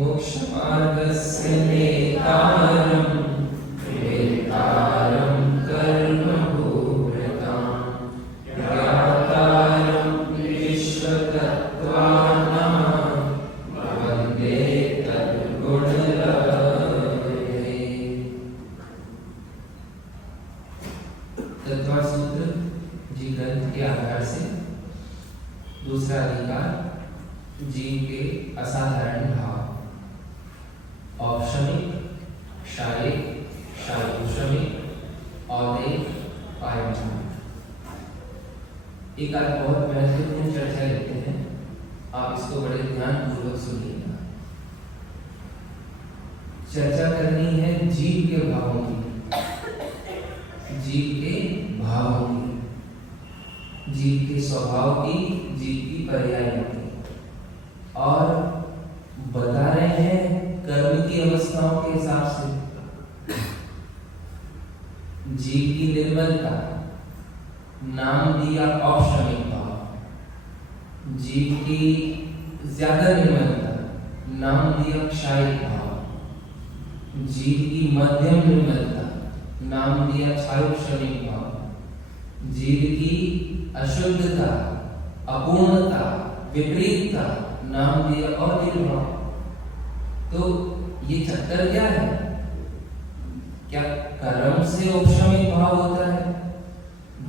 मोक्षमार्गस्य नेतारं वेत्तारं कर्मभूभृतां ज्ञातारं विश्वतत्त्वानां वन्दे तद्गुणलहरे। तत्त्व सूत्र जी ग्रंथ के आधार से दूसरा अधिकार जीव के असाधारण भाव, औपशमिक, शारीरिक, शारीरिक, औदैहिक, पारमार्थिक। एक आज बहुत महत्वपूर्ण चर्चा लेते हैं, आप इसको बड़े ध्यानपूर्वक सुनिएगा। चर्चा करनी है जीव के भावों की, जीव के भावों की, जीव के स्वभाव की, जीव की पर्यायों की, और बता रहे हैं कर्म की अवस्थाओं के हिसाब से जीव की निर्मलता, नाम दिया औपशमिक भाव। जीव की ज्यादा निर्मलता, नाम दिया क्षायिक भाव। जीव की मध्यम निर्मलता, नाम दिया क्षायोपशमिक भाव। जीव की अशुद्धता, अपूर्णता, विपरीतता, नाम दिया औदिक भाव। तो ये चक्कर क्या है? क्या कर्म से औपशमिक भाव होता है?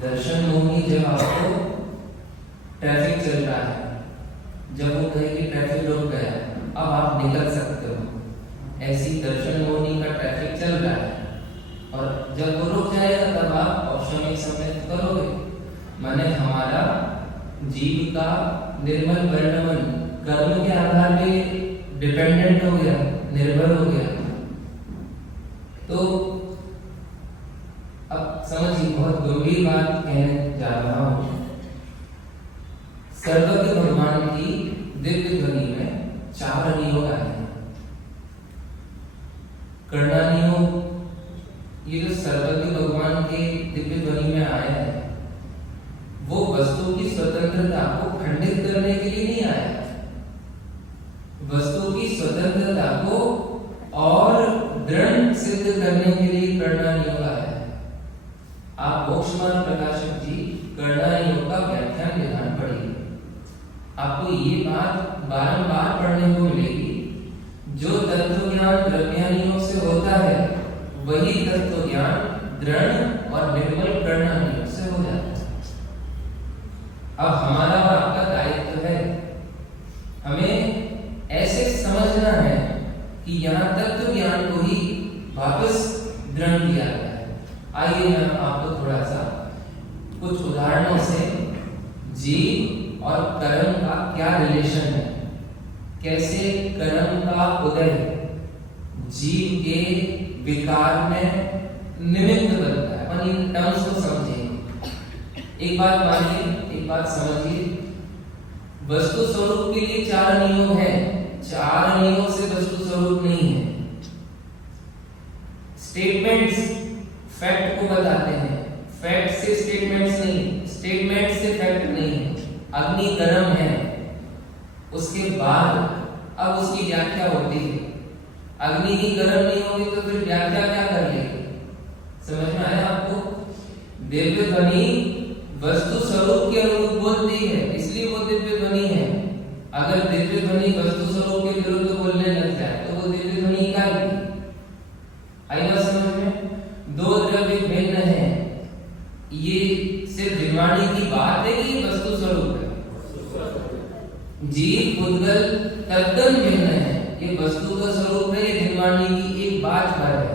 दर्शन मोही जब आपको ट्रैफिक चल रहा है, जब वो कहे कि ट्रैफिक रुक गया, अब आप निकल सकते हो, ऐसी दर्शन मोही का ट्रैफिक चल रहा है, और जब वो रुक जाएगा तब आप औपशमिक समय करोगे। माने हमारा जीव का निर्मल परिणमन कर्म के आधार पे डिपेंडेंट हो गया, निर्भर हो गया। तो अब समझिए, बहुत गंभीर बात कहने जा रहा हूं। सर्वज्ञ भगवान की दिव्य ध्वनि में 4 नियोग आए हैं। कर्णानियोग, ये जो सर्वज्ञ भगवान के दिव्य ध्वनि में आया है, वो वस्तु की स्वतंत्रता को खंडित करने के लिए नहीं आया। वस्तु की स्वतंत्रता को और दृढ़ सिद्ध करने के लिए कर्णानियोग आया है। आप मोक्षमार्ग प्रकाशक जी कर्णानियोग का व्याख्यान विधान पढ़िए, आपको ये बात बारंबार पढ़ने को मिलेगी। जो तत्व ज्ञान द्रव्यानियोग से होता है, वही तत्व ज्ञान दृढ़ और निर्मल कर्णानियोग से हो जाता है। अब हमारा और आपका दायित्व है, हमें ऐसे समझना है कि यहाँ तत्व ज्ञान को ही वापस दृढ़ किया गया है। आइए मैं आपको थोड़ा सा कुछ उदाहरणों से जीव और कर्म का क्या रिलेशन है, कैसे कर्म का उदय जीव के विकार में निमित्त बनता है। और इन टर्म्स को समझिए। एक बात मानिए, एक बात समझिए, वस्तु स्वरूप के लिए 4 नियोग हैं, 4 नियोग से वस्तु स्वरूप नहीं है। स्टेटमेंट्स फैक्ट को बताते हैं, फैक्ट से स्टेटमेंट्स नहीं, स्टेटमेंट से फैक्ट नहीं है। अग्नि गर्म है, उसके बाद अब उसकी व्याख्या होती है। अग्नि ही गर्म नहीं होगी तो फिर व्याख्या क्या कर लेगी? समझ में आया आपको? दिव्य ध्वनि वस्तु स्वरूप के अनुरूप बोलती है, इसलिए वो दिव्य ध्वनि है। अगर दिव्य ध्वनि वस्तु स्वरूप के विरुद्ध बोलने लग जाए तो वो दिव्य ध्वनि क्या है? आई बात समझ में? 2 द्रव्य भिन्न हैं, ये सिर्फ विमानी की बात है कि वस्तु स्वरूप है? जीव पुद्गल तद्दन भिन्न है, ये वस्तु का स्वरूप है, ये विमानी की एक बात पर है।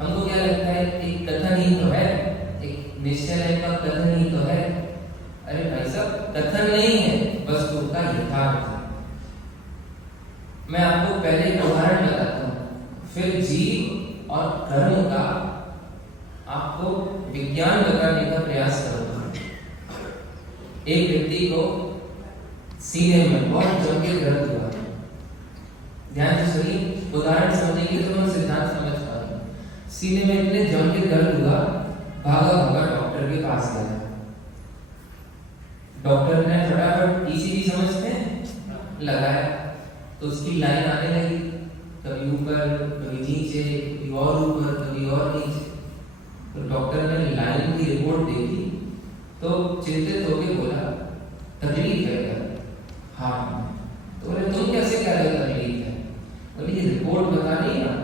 हमको क्या लगता है? एक कथन ही तो है, एक निश्चय का कथन ही तो है। अरे भाई साहब, कथन नहीं है, वस्तु का यथार्थ है। मैं आपको पहले एक उदाहरण बताता हूँ, फिर जीव और कर्म का आपको विज्ञान बताने का प्रयास करूंगा। एक व्यक्ति को सीने में बहुत जम के दर्द हुआ। ध्यान से सुनिए, उदाहरण समझेंगे तो हम सिद्धांत समझ पाएंगे। सीने में इतने जम के दर्द हुआ, भागा भागा डॉक्टर के पास गया। डॉक्टर ने फटाफट ईसीजी समझते हैं लगाया, तो उसकी लाइन आने लगी, कभी ऊपर कभी नीचे, कभी और ऊपर कभी और नीचे। तो डॉक्टर ने लाइन की रिपोर्ट देखी तो चिंतित होकर बोला तकलीफ है क्या? हाँ। तो बोले तुम कैसे कह रहे हो तकलीफ है? बोले ये रिपोर्ट बता रही है ना,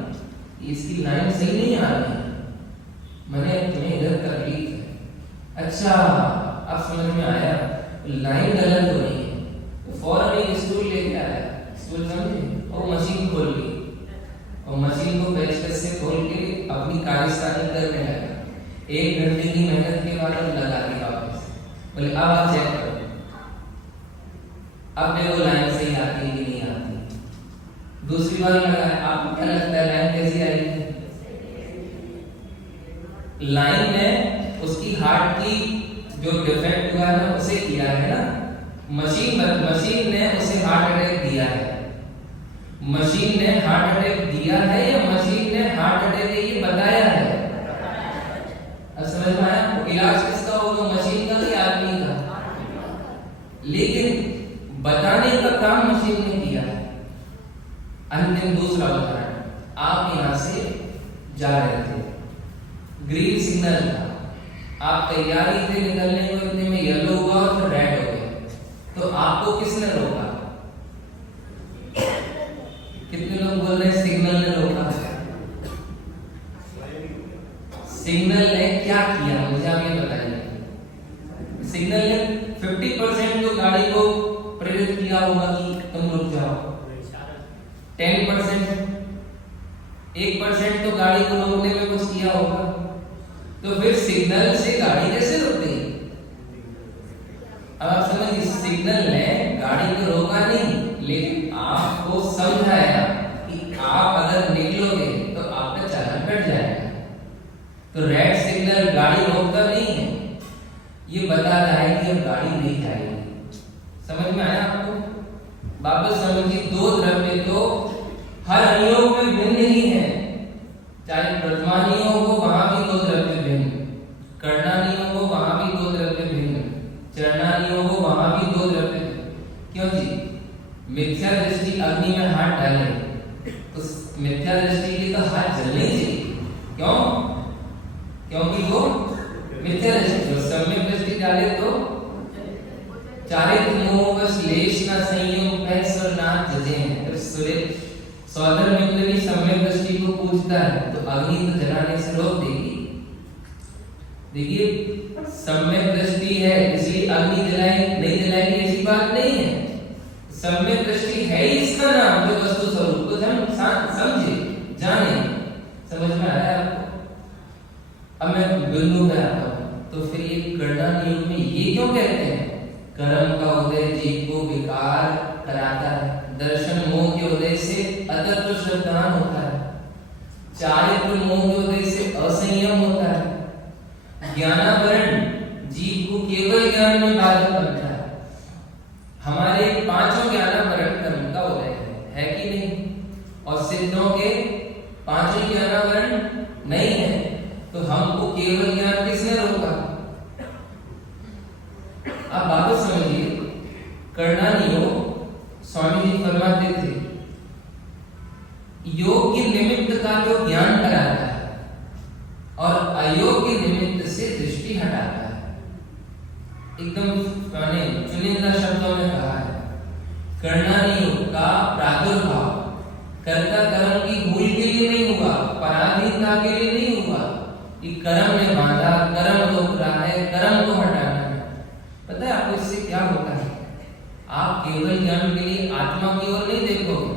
इसकी लाइन सही नहीं आ रही है, मैंने तुम्हें इधर तकलीफ है। अच्छा, अब समझ में आया, लाइन गलत हो रही है। तो फौरन एक स्टूल लेके आया, स्टूल समझे, और मशीन खोल ली और मशीन को पेचकस से खोल के अपनी कार्यस्थानी करने लगा। 1 घंटे की मेहनत के बाद लगा दी वापस। बोले अब आप चेक करो, अब देखो लाइन सही आती है कि नहीं आती। दूसरी बार लगाया, आपको क्या लगता है लाइन कैसी आएगी? लाइन में उसकी हार्ट की जो डिफेक्ट हुआ है ना उसे किया है ना, मशीन ने उसे हार्ट अटैक दिया है। मशीन ने हार्ट अटैक दिया है या मशीन ने हार्ट अटैक ये बताया है? अब समझ में आया? इलाज किसका होगा, मशीन का या आदमी का? लेकिन बताने का काम मशीन ने किया है। अंतिम दूसरा उदाहरण, आप यहां से जा रहे थे, ग्रीन सिग्नल था, आप तैयारी थे निकलने को, इतने में येलो हुआ और फिर रेड हो गया, तो आपको किसने रोका? कितने लोग बोल रहे हैं सिग्नल ने रोका? सिग्नल ने क्या किया मुझे आप ये बताइए। सिग्नल ने 50% तो गाड़ी को प्रेरित किया होगा कि तुम रुक जाओ, 10% 1% तो गाड़ी को रोकने में कुछ किया होगा। तो फिर सिग्नल से गाड़ी कैसे रुक गई? अब आप समझिए, सिग्नल ने गाड़ी को रोका नहीं, लेकिन आपको समझाया कि आप अगर निकलोगे तो आपका चालान कट जाएगा। तो रेड सिग्नल गाड़ी रोकता नहीं है, ये बता रहा है कि अब गाड़ी नहीं जाएगी। समझ में आया आपको? वापस समझिए, दो द्रव्य तो हर अनियोग में भिन्न ही है, चाहे प्रथमानियोग हो वहां भी दो द्रव्य भिन्न, कर्णानियोग हो वहां भी दो द्रव्य भिन्न, चरणानियोग हो वहां भी दो द्रव्य भिन्न। क्यों जी? मिथ्या दृष्टि अग्नि में हाथ डाले तो मिथ्या दृष्टि के तो हाथ जलने चाहिए। क्यों? क्योंकि वो मिथ्या दृष्टि, जो सम्यक दृष्टि डाले तो चारित्र मोह बस लेश ना संयोग पैस और नाथ जजे हैं। तो सौदर मित्र की सम्यक दृष्टि को पूछता है तो अग्नि तो जलाने से रोक देगी। देखिए, सम्यक दृष्टि है इसलिए अग्नि जलाएगी नहीं जलाएगी ऐसी बात नहीं है। सम्यक दृष्टि है ही इसका नाम, जो वस्तु स्वरूप को समझे जाने। समझ में आया आपको? अब मैं बिंदु में आता हूं, तो फिर ये कर्णानियोग में ये क्यों कहते हैं? कर्म का उदय जीव को विकार कराता है, दर्शन मोह के उदय से अतत्व श्रद्धान होता है, चारित्र मोह के उदय से असंयम होता है, ज्ञानावरण जीव को केवल ज्ञान में बाधक बनता है। हमारे पांचों ज्ञानावरण कर्म का उदय है कि नहीं? और सिद्धों के पांचों ज्ञानावरण नहीं है, तो हमको केवल ज्ञान किसने रोका? आप वापस समझिए, कर्णानियोग स्वामी जी फरमाते थे योग्य निमित्त का जो ज्ञान कराता है और अयोग्य निमित्त से दृष्टि हटाता है। एकदम मैंने चुनिंदा शब्दों में कहा है, कर्णानियोग का प्रादुर्भाव कर्ता कर्म की भूल के लिए नहीं हुआ, पराधीनता के लिए नहीं हुआ कि कर्म ने बांधा, कर्म रोक रहा है, कर्म को हटाना है। पता है आपको इससे क्या होता है? आप केवल ज्ञान के लिए आत्मा की ओर नहीं देखोगे,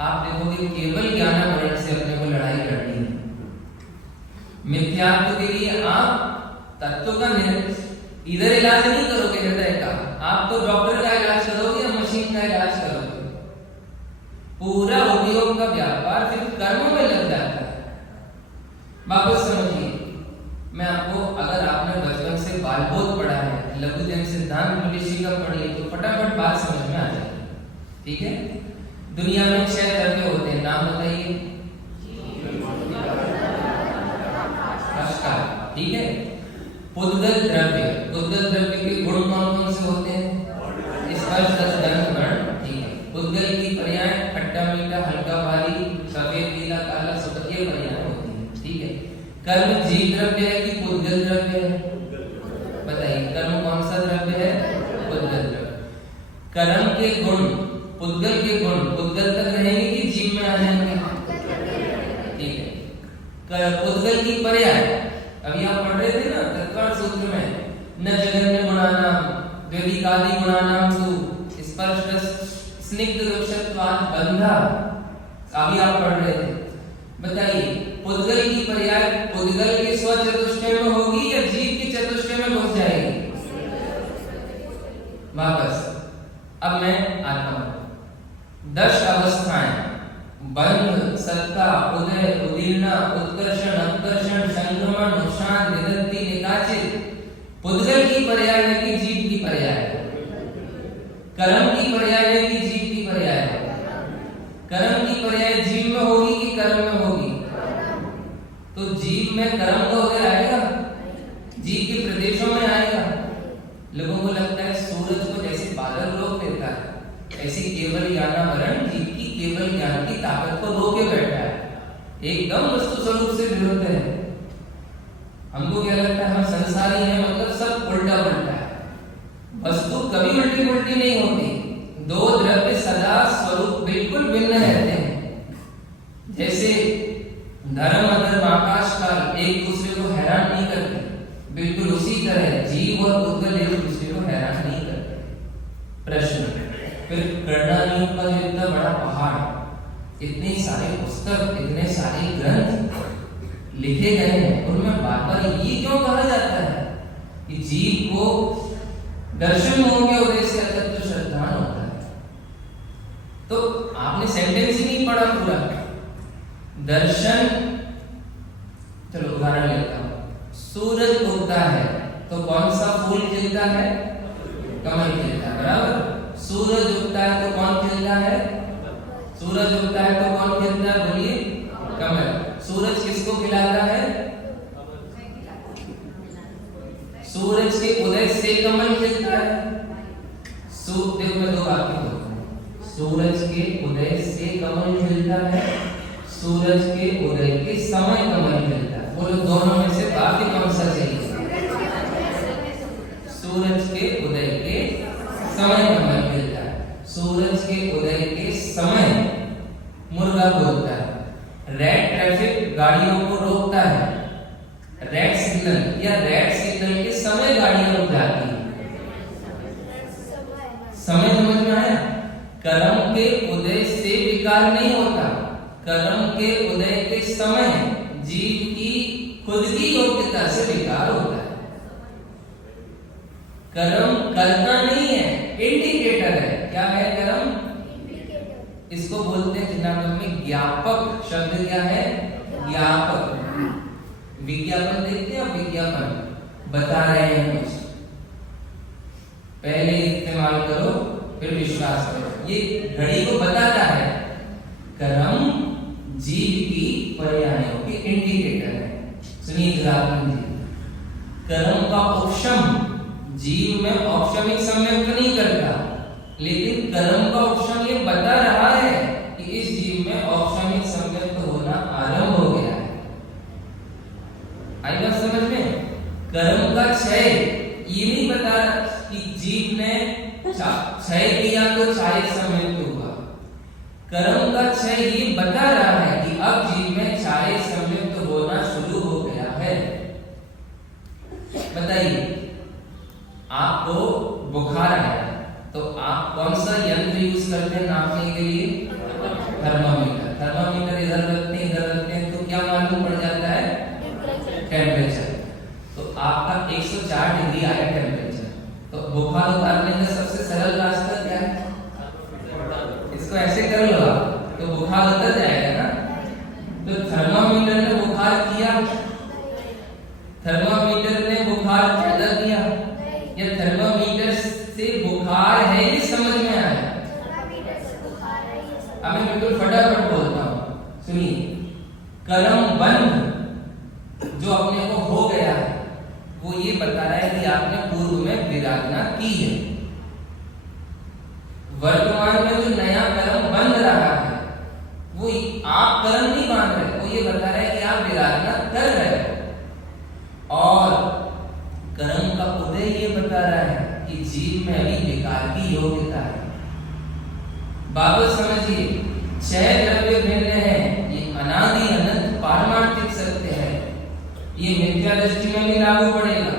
आप देखोगे केवल ज्ञानावरण से अपने को लड़ाई लड़नी है। मिथ्यात्व के लिए आप तत्व का इधर इलाज नहीं करोगे हृदय का, आप तो डॉक्टर का इलाज करोगे या मशीन का इलाज करोगे। पूरा उपयोग का व्यापार फिर कर्मों में लग जाता है। वापस समझिए, मैं आपको, अगर आपने बचपन से बालबोध पढ़ा है, लघु जन सिद्धांत ऋषि का पढ़िए, तो फटाफट बात समझ में आ जाएगी। ठीक है? दुनिया में 6 द्रव्य होते हैं, नाम बताइए। ठीक है? पुद्गल द्रव्य, पुद्गल द्रव्य के गुण कौन कौन से होते हैं? स्पर्श रस गंध वर्ण। ठीक है? पुद्गल की पर्याय खट्टा मीठा, हल्का भारी, सफेद नीला काला सुबह, ये पर्याय होती है। ठीक है, कर्म जीव द्रव्य है कि पुद्गल द्रव्य है? बताइए, कर्म कौन सा द्रव्य है? पुद्गल द्रव्य। कर्म के गुण, पुद्गल के गुण पुद्गल तक रहेंगे कि जीव में आ जाएंगे? ठीक है, पुद्गल की पर्याय अभी आप पढ़ रहे थे ना तत्काल सूत्र में, न जगन्य गुणानाम द्व्यधिकादि गुणानाम सु स्पर्श स्निग्ध रुक्षत्वात् बंधा, अभी आप पढ़ रहे थे। बताइए, पुद्गल की पर्याय पुद्गल के स्व चतुष्टय में होगी या जीव के चतुष्टय में घुस जाएगी? वापस अब मैं आता हूं। 10 अवस्थाएं, बंध, सत्ता, उदय, उदीर्णा, उत्कर्षण, अपकर्षण, संक्रमण, नुकसान, निदत्ति, निकाचित, पुद्गल की पर्याय है कि जीव की पर्याय है? कर्म की पर्याय है कि जीव की पर्याय है? कर्म की पर्याय जीव में होगी कि कर्म में होगी? तो जीव में कर्म का उदय आएगा, जीव के प्रदेशों में आएगा। लोगों को लगता है सूरज को जैसे बादल रोक देता है, ऐसी केवल ज्ञानावरण जीव की केवल ज्ञान की ताकत को रोके बैठा है, एकदम वस्तु स्वरूप से विरुद्ध है। हमको क्या लगता है, हम संसारी हैं, मतलब सब उल्टा उल्टा है। वस्तु कभी उल्टी उल्टी नहीं होती, दो द्रव्य सदा स्वरूप बिल्कुल भिन्न रहते हैं। जैसे धर्म अधर्म आकाश काल एक दूसरे को हैरान नहीं करते, बिल्कुल उसी तरह जीव और पुद्गल एक दूसरे को हैरान नहीं करते। प्रश्न, फिर कर्णानियों का जो इतना बड़ा पहाड़, इतने सारे पुस्तक, इतने सारे ग्रंथ लिखे गए हैं, उनमें बार बार ये क्यों कहा जाता है कि जीव को दर्शन मोह के उदय से अतत्व श्रद्धान होता है? तो आपने सेंटेंस ही नहीं पढ़ा पूरा। दर्शन, चलो उदाहरण लेता हूं, सूरज उगता है तो कौन सा फूल खिलता है? कमल खिलता है, बराबर। सूरज उगता है तो कौन खिलता है? सूरज उगता है तो कौन खिलता है? बोलिए, कमल। सूरज किसको खिलाता है? सूरज के उदय से कमल खिलता है। देखो मैं दो बातें बोलता हूं, सूरज के उदय से कमल खिलता है, सूरज के उदय के समय कमल खिलता है। बोलो, दोनों में से बाकी कौन सा चाहिए? सूरज के उदय के समय कमल खिलता है। सूरज के उदय के समय मुर्गा बोलता है। रेड ट्रैफिक गाड़ियों को रोकता है, रेड सिग्नल या रेड सिग्नल के समय गाड़ियां रुक जाती हैं। समय समझ में आया? कर्म के उदय से विकार नहीं होता, कर्म के उदय के समय जीव की खुद की योग्यता से विकार होता है। कर्म करना नहीं है, इंडिकेटर है। क्या है कर्म? इसको बोलते हैं जिज्ञापन में ज्ञापक। शब्द क्या है? ज्ञापक। विज्ञापन देखते हैं, विज्ञापन बता रहे हैं कुछ, पहले इस्तेमाल करो फिर विश्वास करो। ये घड़ी को बताता है। कर्म जीव की पर्यायों के इंडिकेटर है। सुनिए जरा, कर्म का उपशम जीव में औपशमिक संयुक्त नहीं करता, लेकिन कर्म का उपशम ये बता रहा है कि इस जीव में औपशमिक संयुक्त होना आरंभ हो गया है। आई बात समझ में? कर्म का क्षय ये नहीं बता कि जीव ने क्षय किया तो क्षय संयुक्त हुआ। कर्म का क्षय ये बता रहा है कि अब जीव में क्षय संयुक्त होना शुरू हो गया है। बताइए, आपको बुखार है तो आप कौन सा यंत्र यूज करते हैं नापने के लिए? थर्मामीटर। थर्मामीटर इधर रखते हैं, इधर रखते हैं तो क्या मालूम पड़ जाता है? टेम्परेचर। तो आपका 104 डिग्री आया टेम्परेचर, तो बुखार उतारने का सबसे सरल रास्ता क्या है? इसको ऐसे कर लो आप तो बुखार उतर जाएगा ना। तो थर्मामीटर ने बुखार किया, थर्मामीटर ने बुखार पैदा किया, या थर्मामीटर से बुखार है ये समझ में आया? अब मैं बिल्कुल फटाफट बोलता हूँ, सुनिए। कर्म बंध जो अपने को हो गया है वो ये बता रहा है कि आपने पूर्व में विराधना की है। वर्तमान में जो नया कर्म बंध रहा है ये बता रहा है कि आप विराधना कर रहे हो, और कर्म का उदय ये बता रहा है कि जीव में अभी विकार की योग्यता है। वापस समझिए, 6 द्रव्य भिन्न है, ये अनादि अनंत पारमार्थिक सत्य है। ये मिथ्या दृष्टि में भी लागू पड़ेगा,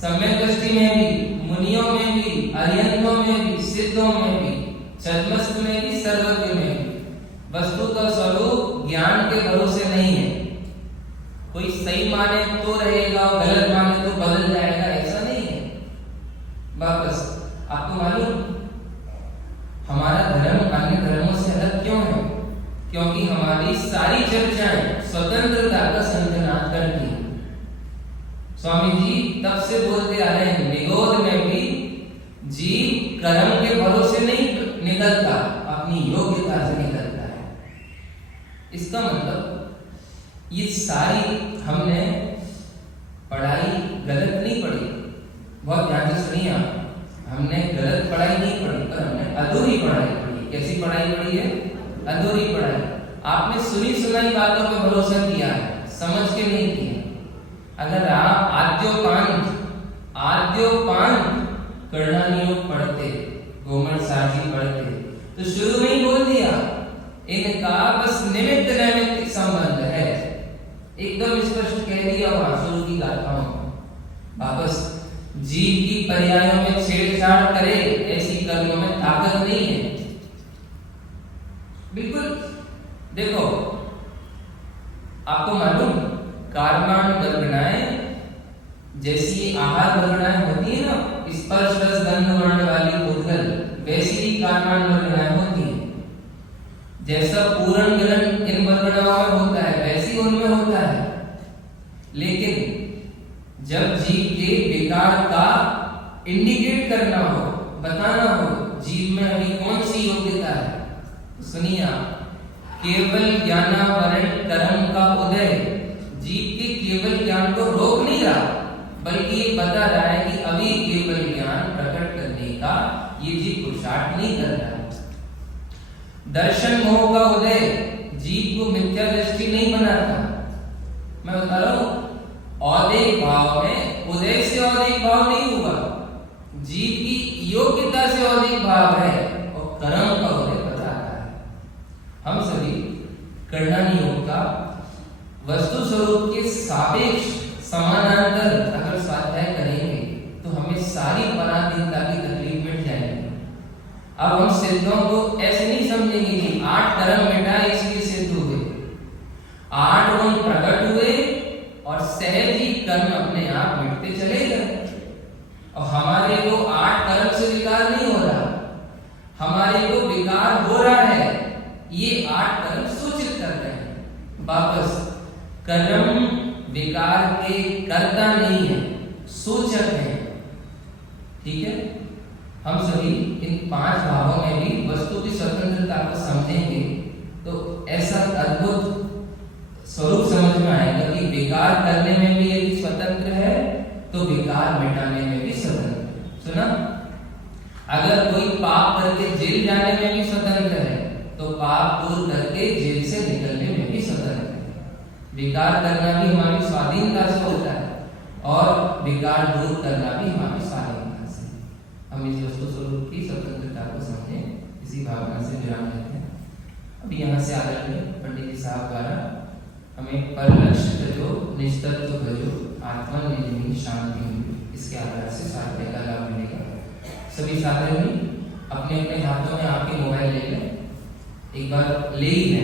सम्यक दृष्टि में भी, मुनियों में भी, अरिहंतों में भी, सिद्धों में भी, छद्मस्त में भी, सर्वज्ञ में भी। वस्तु का स्वरूप ज्ञान के भरोसे नहीं है। कोई सही माने तो रहेगा, गलत माने तो बदल जाएगा, ऐसा नहीं है। वापस आपको मालूम, हमारा धर्म अन्य धर्मों से अलग क्यों है? क्योंकि हमारी सारी चर्चाएं स्वतंत्रता का संतनाद करती हैं। स्वामी जी तब से बोलते आ रहे हैं, निगोद में भी जीव कर्म के भरोसे नहीं निकलता, अपनी योग्यता से निकलता है। इसका मतलब ये सारी हमने पढ़ाई गलत नहीं पढ़ी, बहुत ध्यान से सुनिए आप। हमने गलत पढ़ाई नहीं पढ़ी, पर हमने अधूरी पढ़ाई पढ़ी। कैसी पढ़ाई पढ़ी है? अधूरी पढ़ाई। आपने सुनी सुनाई बातों पर भरोसा किया है, समझ के नहीं किया। अगर आप आद्योपांत कर्णानियोग पढ़ते, गोमन साजी पढ़ते, तो शुरू में ही बोल दिया इनका बस निमित्त नैमित्तिक संबंध है, एकदम स्पष्ट कह दिया वहां शुरू की गाथाओं में। वापस जीव की पर्यायों में छेड़छाड़ करे ऐसी कर्मों में ताकत नहीं है। बिल्कुल देखो, आपको मालूम कर्माण वर्गणाएं जैसी आहार वर्गणाएं होती है ना, स्पर्श रस गंध वर्ण वाली भूतगल, वैसी ही कर्माण वर्गणाएं होती है। जैसा पूर्ण ग्रहण इन वर्गणाओं में होता है वैसी उनमें होता है। लेकिन जब जीव के विकार का इंडिकेट करना हो, बताना हो जीव में अभी कौन सी योग्यता है, तो सुनिए आप, केवल ज्ञानावरण कर्म का उदय जीव के केवल ज्ञान को रोक नहीं रहा, बल्कि ये बता रहा है कि अभी केवल ज्ञान प्रकट करने का ये जीव पुरुषार्थ नहीं कर रहा है। दर्शन मोह का उदय जीव को मिथ्या दृष्टि नहीं बनाता। मैं बता रहा हूं, औदिक भाव में उदय से औदिक भाव नहीं हुआ, जीव की योग्यता से औदिक भाव है, और कर्म का उदय बताता है। हम सभी कर्णानियोग का वस्तु स्वरूप के सापेक्ष समानांतर अगर स्वाध्याय करेंगे तो हमें सारी पराधीनता की तकलीफ मिट जाएगी। अब हम सिद्धों को ऐसे नहीं समझेंगे कि 8 कर्म मिटाए इसलिए सिद्ध हुए, 8 गुण प्रकट हुए और सहज ही कर्म अपने आप मिटते चले गए। और हमारे को 8 कर्म से विकार नहीं हो रहा, हमारे को विकार हो रहा है, ये 8 कर्म सूचित कर रहे हैं। वापस कर्म विकार के कर्ता नहीं है, सूचक है। ठीक है, हम सभी इन 5 भावों में भी वस्तु की स्वतंत्रता को समझेंगे तो ऐसा अद्भुत स्वरूप समझ में आएगा कि विकार करने में भी यदि स्वतंत्र है तो विकार मिटाने में भी स्वतंत्र है। सुना, अगर कोई पाप करके जेल जाने में भी स्वतंत्र है तो पाप दूर करके जेल से निकलने में भी स्वतंत्र है। विकार करना भी हमारी स्वाधीनता से होता है और विकार दूर करना भी हमारी स्वाधीनता से। हम इस वस्तु स्वरूप की स्वतंत्रता को समझें, इसी भावना से विराम लेते हैं। अभी यहाँ से आगे में पंडित जी साहब द्वारा हमें परलक्ष्य जो निष्तत्व भजो आत्मा निजनी शांति हुई, इसके आधार से स्वाध्याय का लाभ मिलेगा। सभी छात्र अपने अपने हाथों में आपके मोबाइल ले लें, एक बार ले ही